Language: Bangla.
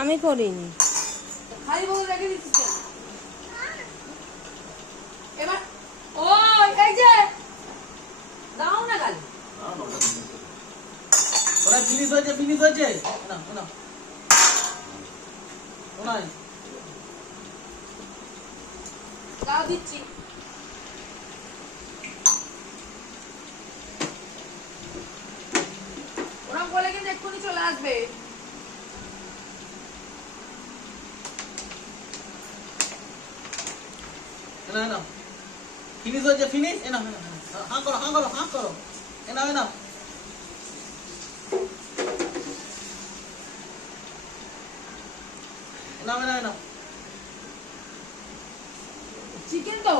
আমি করিনি। খালি বলে রেখে দিচ্ছিস কেন? এবার ও এই যে দাও না খালি। ওরা ফিনিশ হয়েছে না না ওনাই দাও দিচ্ছি। ওরা বলে কিন্তু এক্ষুনি চলে আসবে। না না ফিনিশ হয়েছে ফিনিশ এনা হাঁ করো এনা চিকেন তো